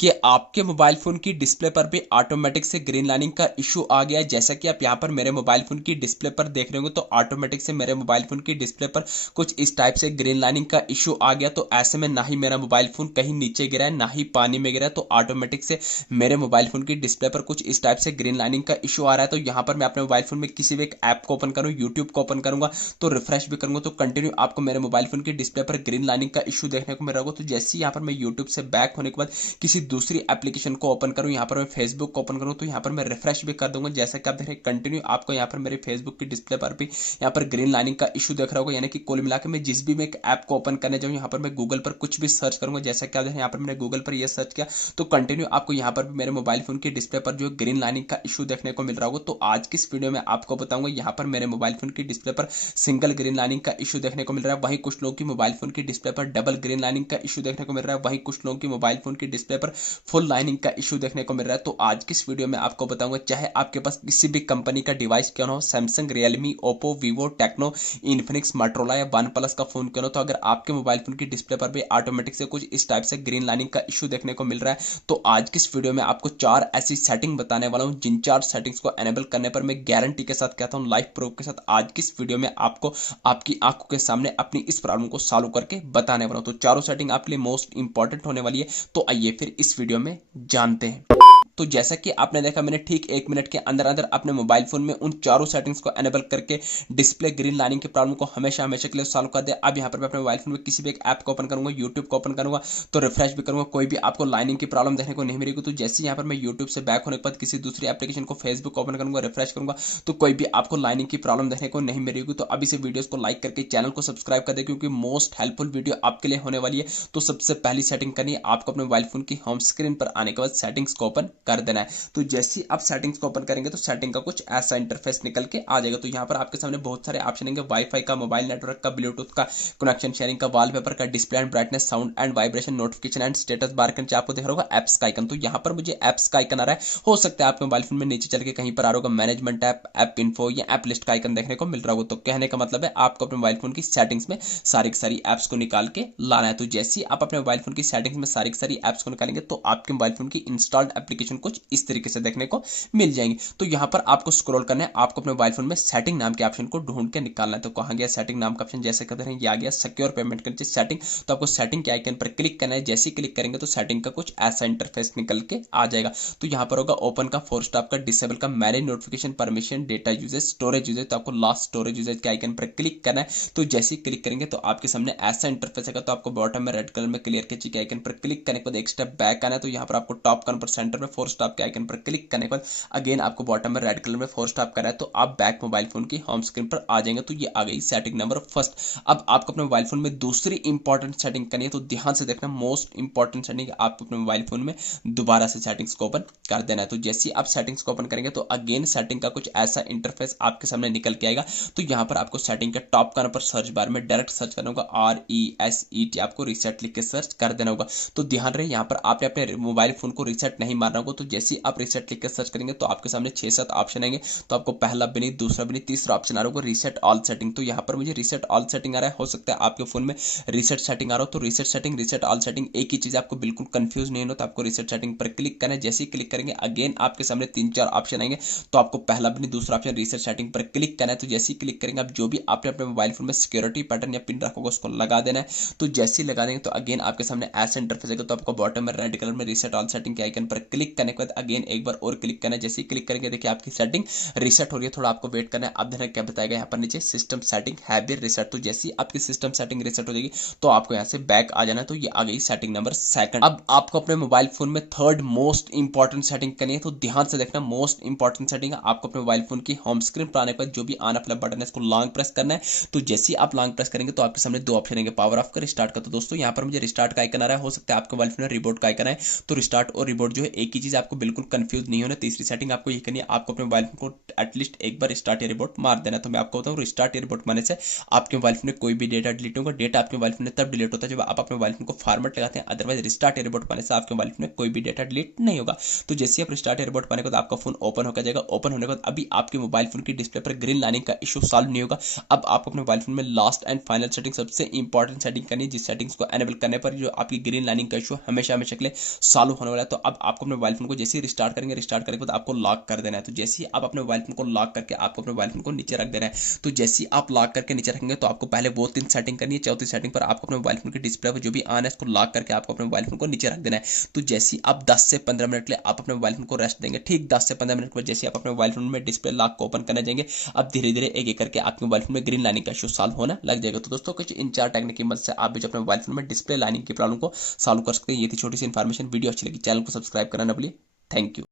कि आपके mobile phone की डिस्प्ले पर भी ऑटोमेटिक से ग्रीन लाइनिंग का इशू आ गया है। जैसा कि आप यहां पर मेरे मोबाइल फोन की डिस्प्ले पर देख रहे होंगे तो ऑटोमेटिक से मेरे मोबाइल फोन की डिस्प्ले पर कुछ इस टाइप से ग्रीन लाइनिंग का इशू आ गया। तो ऐसे में ना ही मेरा मोबाइल फोन कहीं नीचे गिरा है, ना ही पानी में गिरा है, तो ऑटोमेटिक से मेरे मोबाइल फोन की डिस्प्ले पर कुछ इस टाइप से ग्रीन लाइनिंग का इशू आ रहा है। तो यहां पर मैं अपने मोबाइल फोन में किसी भी एक ऐप को ओपन करूं, यूट्यूब को ओपन करूंगा तो रिफ्रेश भी करूंगा तो कंटिन्यू आपको मेरे मोबाइल फोन की डिस्प्ले पर ग्रीन लाइनिंग का इशू देखने को मिल रहा होगा। तो जैसे ही यहां पर मैं यूट्यूब से बैक होने के बाद किसी दूसरी एप्लीकेशन को ओपन करूं, यहां पर मैं फेसबुक को ओपन करूं तो यहां पर मैं रिफ्रेश भी कर दूंगा। जैसा कि आप देख रहे हैं कंटिन्यू आपको यहां पर मेरे फेसबुक की डिस्प्ले पर भी यहां पर ग्रीन लाइनिंग का इशू देख रहा होगा। यानी कि कुल मिलाकर मैं जिस भी मैं एक ऐप को ओपन करने जाऊं, यहां पर मैं गूगल पर कुछ भी सर्च करूंगा, जैसा कि आप देख रहे हैं यहां पर मैंने गूगल पर यह सर्च किया तो कंटिन्यू आपको यहां पर मेरे मोबाइल फोन की डिस्प्ले पर जो ग्रीन लाइनिंग का इशू देखने को मिल रहा होगा। तो आज की इस वीडियो में आपको बताऊंगा यहां पर मेरे मोबाइल फोन की डिस्प्ले पर सिंगल ग्रीन लाइनिंग का इशू देखने को मिल रहा है, वहीं कुछ लोगों की मोबाइल फोन की डिस्प्ले पर डबल ग्रीन लाइनिंग का इशू देखने को मिल रहा है, वहीं कुछ लोगों की मोबाइल फोन की डिस्प्ले पर फुल लाइनिंग का इशू देखने को मिल रहा है। तो आज की इस वीडियो में आपको बताऊंगा चाहे आपके पास किसी भी कंपनी का डिवाइस क्यों ना हो, Samsung, Realme, Oppo, Vivo, Tecno, Infinix, Motorola या वन प्लस का फोन क्यों ना हो, तो अगर आपके मोबाइल फोन की डिस्प्ले पर भी ऑटोमेटिक से कुछ इस टाइप से ग्रीन लाइनिंग का इशू देखने को मिल रहा है तो आज की इस वीडियो में आपको 4 ऐसी सेटिंग बताने वाला हूं जिन 4 सेटिंग्स को एनेबल करने पर मैं गारंटी के साथ कहता हूं, लाइव प्रूफ के साथ आज की इस वीडियो में आपको आपकी आंखों के सामने अपनी इस प्रॉब्लम को सॉल्व करके बताने वाला हूं। तो चारों सेटिंग आपके लिए मोस्ट इंपॉर्टेंट होने वाली है। तो आइए फिर इस वीडियो में जानते हैं। तो जैसा कि आपने देखा मैंने ठीक 1 मिनट के अंदर अंदर अपने मोबाइल फोन में उन चारों सेटिंग्स को एनेबल करके डिस्प्ले ग्रीन लाइनिंग की प्रॉब्लम को हमेशा हमेशा के लिए सॉल्व कर दिया। अब यहाँ पर मैं अपने मोबाइल फोन में किसी भी एक ऐप को ओपन करूंगा, यूट्यूब को ओपन करूंगा तो रिफ्रेश भी करूंगा, कोई भी आपको लाइनिंग की प्रॉब्लम देखने को नहीं मिलेगी। तो जैसे यहाँ पर मैं यूट्यूब से बैक होने के बाद किसी दूसरी एप्लीकेशन को फेसबुक ओपन करूंगा, रिफ्रेश करूंगा तो कोई भी आपको लाइनिंग की प्रॉब्लम देखने को नहीं मिलेगी। तो अभी से वीडियोस को लाइक करके चैनल को सब्सक्राइब कर दे क्योंकि मोस्ट हेल्पफुल वीडियो आपके लिए होने वाली है। तो सबसे पहली सेटिंग करनी है आपको अपने मोबाइल फोन की होम स्क्रीन पर आने के बाद सेटिंग्स को ओपन कर देना है। तो जैसे ही आप सेटिंग्स को ओपन करेंगे तो सेटिंग का कुछ ऐसा इंटरफेस निकल के आ जाएगा। तो यहाँ पर आपके सामने बहुत सारे ऑप्शन होंगे, वाईफाई का, मोबाइल नेटवर्क का, ब्लूटूथ का, कनेक्शन शेयरिंग का, वॉलपेपर का, display and brightness, sound and vibration, notification and status bar के नीचे आपको दिख रहा होगा एप्स का आइकन। तो यहाँ पर मुझे एप्स का आइकन आ रहा है, हो सकता है आपके मोबाइल फोन में नीचे चल के कहीं पर आ रहा होगा मैनेजमेंट ऐप, ऐप इन्फो या ऐप लिस्ट का आइकन देखने को मिल रहा होगा। तो कहने का मतलब है आपको अपने मोबाइल फोन की सेटिंग्स में सारी की सारी एप्स को निकाल के लाना है। तो जैसे ही आप अपने मोबाइल फोन की सेटिंग्स में सारी की सारी एप्स को निकालेंगे तो आपके मोबाइल फोन की इंस्टॉल्ड एप्लीकेशन कुछ इस तरीके से देखने को मिल जाएंगे। तो यहां पर आपको स्क्रॉल करना है, आपको अपने मोबाइल फोन में सेटिंग नाम के ऑप्शन को ढूंढ के निकालना है। तो कहां गया सेटिंग नाम का ऑप्शन, जैसे कहते हैं ये आ गया सिक्योर पेमेंट के नीचे सेटिंग। तो आपको सेटिंग के आइकन पर क्लिक करना है, जैसे ही क्लिक करेंगे तो सेटिंग का कुछ ऐसा इंटरफेस निकल के आ जाएगा। तो यहां पर होगा ओपन का, फोर स्टॉप का, डिसेबल का, manage notification, permission, data usage, storage usage. तो आपको लास्ट स्टोरेज यूजेज के आइकन पर क्लिक करना है। तो जैसे ही क्लिक करेंगे तो आपके सामने ऐसा इंटरफेस आएगा। तो आपको बॉटम में रेड कलर में क्लियर के के आइकन पर क्लिक करने के बाद एक स्टेप बैक आना है। तो यहां पर आपको टॉप कॉर्नर पर सेंटर में फोर स्टॉप के आइकन पर क्लिक करने के बाद अगेन आपको बॉटम में रेड कलर में फोर स्टॉप करा है तो आप बैक मोबाइल फोन की होम स्क्रीन पर आ जाएंगे। तो ये आ गई सेटिंग नंबर फर्स्ट। अब आपको अपने मोबाइल फोन में दूसरी इंपॉर्टेंट सेटिंग करनी है, तो ध्यान से देखना, मोस्ट इंपॉर्टेंट सेटिंग आपको अपने मोबाइल फोन में दोबारा से सेटिंग्स को ओपन कर देना है। तो जैसे ही आप सेटिंग्स को ओपन करेंगे तो अगेन सेटिंग का कुछ ऐसा इंटरफेस आपके सामने निकल के आएगा। तो यहाँ पर आपको सेटिंग के टॉप कॉर्नर पर सर्च बार में डायरेक्ट सर्च करना होगा, RESET, आपको रीसेट लिख के सर्च कर देना होगा। तो ध्यान रहे यहाँ पर आपने अपने मोबाइल फोन को रीसेट नहीं मारना होगा। तो जैसे ही आप रीसेट लिख के सर्च करेंगे तो आपके सामने 6-7 ऑप्शन आएंगे। तो आपको पहला भी नहीं, दूसरा भी नहीं, तीसरा ऑप्शन आ रहा होगा रीसेट ऑल सेटिंग। तो यहाँ पर मुझे रीसेट ऑल सेटिंग आ रहा है, हो सकता है आपके फोन में रीसेट सेटिंग आ रहा हो। तो reset setting, reset all setting एक ही चीज, आपको बिल्कुल कंफ्यूज नहीं हो तो आपको रीसेट सेटिंग पर क्लिक करना है। जैसे ही क्लिक करेंगे अगेन आपके सामने 3-4 ऑप्शन आएंगे। तो आपको पहला भी नहीं, दूसरा ऑप्शन रीसेट सेटिंग पर क्लिक करना है। तो जैसे ही क्लिक करेंगे आप जो भी आपने अपने मोबाइल फोन में सिक्योरिटी पैटर्न या पिन रखा होगा उसको लगा देना है। तो जैसे ही लगा देंगे तो अगेन आपके सामने ऐसा इंटरफेस आएगा। तो आपको बॉटम में रेड कलर में रीसेट ऑल सेटिंग के आइकन पर क्लिक करने के बाद अगेन एक बार और क्लिक करना है। जैसे ही क्लिक करेंगे देखिए आपकी सेटिंग रीसेट हो रही है, थोड़ा आपको वेट करना है। अब देखना क्या बताएगा यहाँ पर नीचे, system setting have been reset. तो जैसे ही आपकी सिस्टम सेटिंग रीसेट हो जाएगी तो आपको यहाँ से बैक आ जाना है। तो ये आ गई सेटिंग नंबर सेकंड। अब आपको अपने मोबाइल फोन में थर्ड मोस्ट इंपॉर्टेंट सेटिंग करनी है। तो ध्यान से देखना, मोस्ट इंपॉर्टेंट सेटिंग है आपको अपने मोबाइल फोन की होम स्क्रीन पर आने पर जो भी ऑन ऑफ बटन है इसको लॉन्ग प्रेस करना है। तो जैसे ही आप लॉन्ग प्रेस करेंगे तो आपके सामने दो ऑप्शन आएंगे, पावर ऑफ का, रिस्टार्ट का। तो दोस्तों यहाँ पर मुझे रिस्टार्ट का आइकन आ रहा है, हो सकता है आपके मोबाइल फोन में रिबोट का आइकन है। तो रिस्टार्ट और रिबोट जो है एक ही चीज चीज़ आपको बिल्कुल कंफ्यूज नहीं होना। तीसरी सेटिंग आपको ये करनी है, आपको अपने मोबाइल फोन को एटलीस्ट एक बार स्टार्ट या रिबूट मार देना। तो मैं आपको बताऊँ, रिस्टार्ट या रिबूट मारने से आपके मोबाइल फोन में कोई भी डेटा डिलीट होगा। डेटा आपके मोबाइल फोन में तब डिलीट होता है जब आप अपने मोबाइल फोन को फॉर्मेट लगाते हैं। अदरवाइज रिस्टार्ट या रिबूट मारने से आपके मोबाइल फोन में कोई भी डेटा डिलीट नहीं होगा। तो जैसे आप रिस्टार्ट या रिबूट मारने के बाद आपका फोन ओपन होकर जाएगा। ओपन होने के बाद अभी आपके मोबाइल फोन की डिस्प्ले पर ग्रीन लाइनिंग का इशू सॉल्व नहीं होगा। अब आपको अपने मोबाइल फोन में लास्ट एंड फाइनल सेटिंग, सबसे इंपॉर्टेंट सेटिंग करनी है, जिस सेटिंग्स को एनेबल करने पर जो आपकी ग्रीन लाइनिंग का इशू हमेशा हमेशा के लिए सॉल्व होने वाला है। तो अब आपको अपने मोबाइल फोन को जैसे ही रिस्टार्ट करेंगे, रिस्टार्ट करने के बाद आपको लॉक कर देना है। तो जैसे ही आप अपने मोबाइल फोन को लॉक करके आपको अपने मोबाइल फोन को नीचे रख देना है। तो जैसे ही आप लॉक करके नीचे रखेंगे तो आपको पहले वो 3 सेटिंग करनी है। चौथी सेटिंग पर आपको अपने मोबाइल फोन की डिस्प्ले पर जो भी ऑन है इसको लॉक करके आपको अपने मोबाइल फोन को नीचे रख देना है। तो जैसे ही आप 10 से 15 मिनट के लिए आप अपने मोबाइल फोन को रेस्ट देंगे, ठीक 10 से 15 मिनट पर जैसे आप अपने मोबाइल फोन में डिस्प्ले लॉक को ओपन करने जाएंगे, अब धीरे धीरे एक एक करके आपके मोबाइल फोन में ग्रीन लाइनिंग का इशू सॉल्व होना लग जाएगा। तो दोस्तों कुछ इन 4 टेक्निक की मदद से आप भी जो अपने मोबाइल फोन में डिस्प्ले लाइनिंग की प्रॉब्लम को सॉल्व कर सकते हैं। ये थी छोटी सी इन्फॉर्मेशन। वीडियो अच्छी लगी, चैनल को सब्सक्राइब करना ना भूलिए। Thank you.